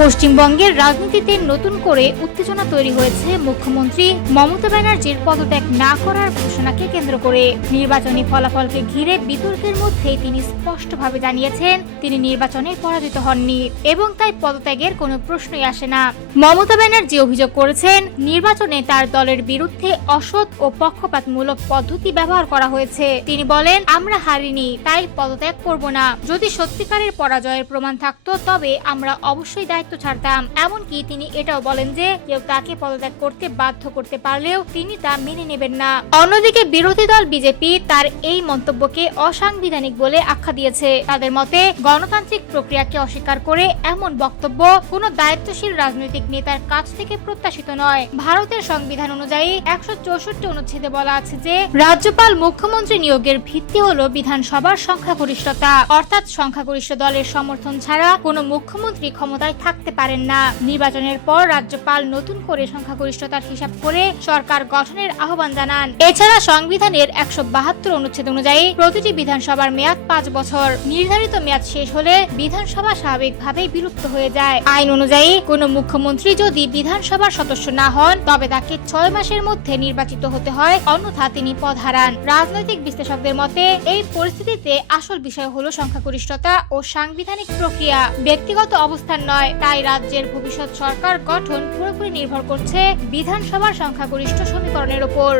পশ্চিমবঙ্গের রাজনীতিতে নতুন করে উত্তেজনা তৈরি হয়েছে মুখ্যমন্ত্রী মমতা ব্যানার্জির পদত্যাগ না করার ঘোষণাকে কেন্দ্র করে। নির্বাচনী ফলাফলকে ঘিরে বিতর্কের মধ্যেই তিনি স্পষ্টভাবে জানিয়েছেন তিনি নির্বাচনে পরাজিত হননি এবং তাই পদত্যাগের কোনো প্রশ্নই আসে না। মমতা ব্যানার্জি অভিযোগ করেছেন নির্বাচনে তার দলের বিরুদ্ধে অসৎ ও পক্ষপাতমূলক পদ্ধতি ব্যবহার করা হয়েছে। তিনি বলেন, আমরা হারিনি, তাই পদত্যাগ করব না। যদি সত্যিকারের পরাজয়ের প্রমাণ থাকতো তবে আমরা অবশ্যই দায়িত্ব ছাড়তাম। এমনকি তিনি এটাও বলেন যে কেউ তাকে পদত্যাগ করতে বাধ্য করতে পারলেও তিনি তা মেনে নেবেন না। অন্যদিকে বিরোধী দল বিজেপি তার এই মন্তব্যকে অসাংবিধানিক বলে আখ্যা দিয়েছে। তাদের মতে গণতান্ত্রিক প্রক্রিয়াকে অস্বীকার করে এমন বক্তব্য কোনো দায়িত্বশীল রাজনৈতিক নেতার কাছ থেকে প্রত্যাশিত নয়। ভারতের সংবিধান অনুযায়ী 164 অনুচ্ছেদে বলা আছে যে রাজ্যপাল মুখ্যমন্ত্রী নিয়োগের ভিত্তি হলো বিধানসভার সংখ্যাগরিষ্ঠতা, অর্থাৎ সংখ্যাগরিষ্ঠ দলের সমর্থন ছাড়া কোনো মুখ্যমন্ত্রী ক্ষমতায় থাকতে পারেন না। নির্বাচনের পর রাজ্যপাল নতুন করে সংখ্যাগরিষ্ঠতার হিসাব করে সরকার গঠনের আহ্বান জানান। এছাড়া সংবিধানের 172 অনুচ্ছেদ অনুযায়ী প্রতিটি বিধানসভার মেয়াদ 5 বছর। নির্ধারিত মেয়াদ শেষ হলে বিধানসভা স্বাভাবিকভাবেই বিলুপ্ত হয়ে যায়। আইন অনুযায়ী কোনো মুখ্যমন্ত্রী যদি বিধানসভার সদস্য না হন তবে তাকে 6 মাসের মধ্যে নির্বাচিত হতে হয়, অন্যথা তিনি পদ হারান। রাজনৈতিক বিশ্লেষকদের মতে এই পরিস্থিতিতে আসল বিষয় হলো সংখ্যাগরিষ্ঠতা ও সাংবিধানিক প্রক্রিয়া, ব্যক্তিগত অবস্থান নয়। তাই রাজ্যের ভবিষ্যৎ সরকার গঠন পুরোপুরি নির্ভর করছে বিধানসভার সংখ্যাগরিষ্ঠ সমীকরণের উপর।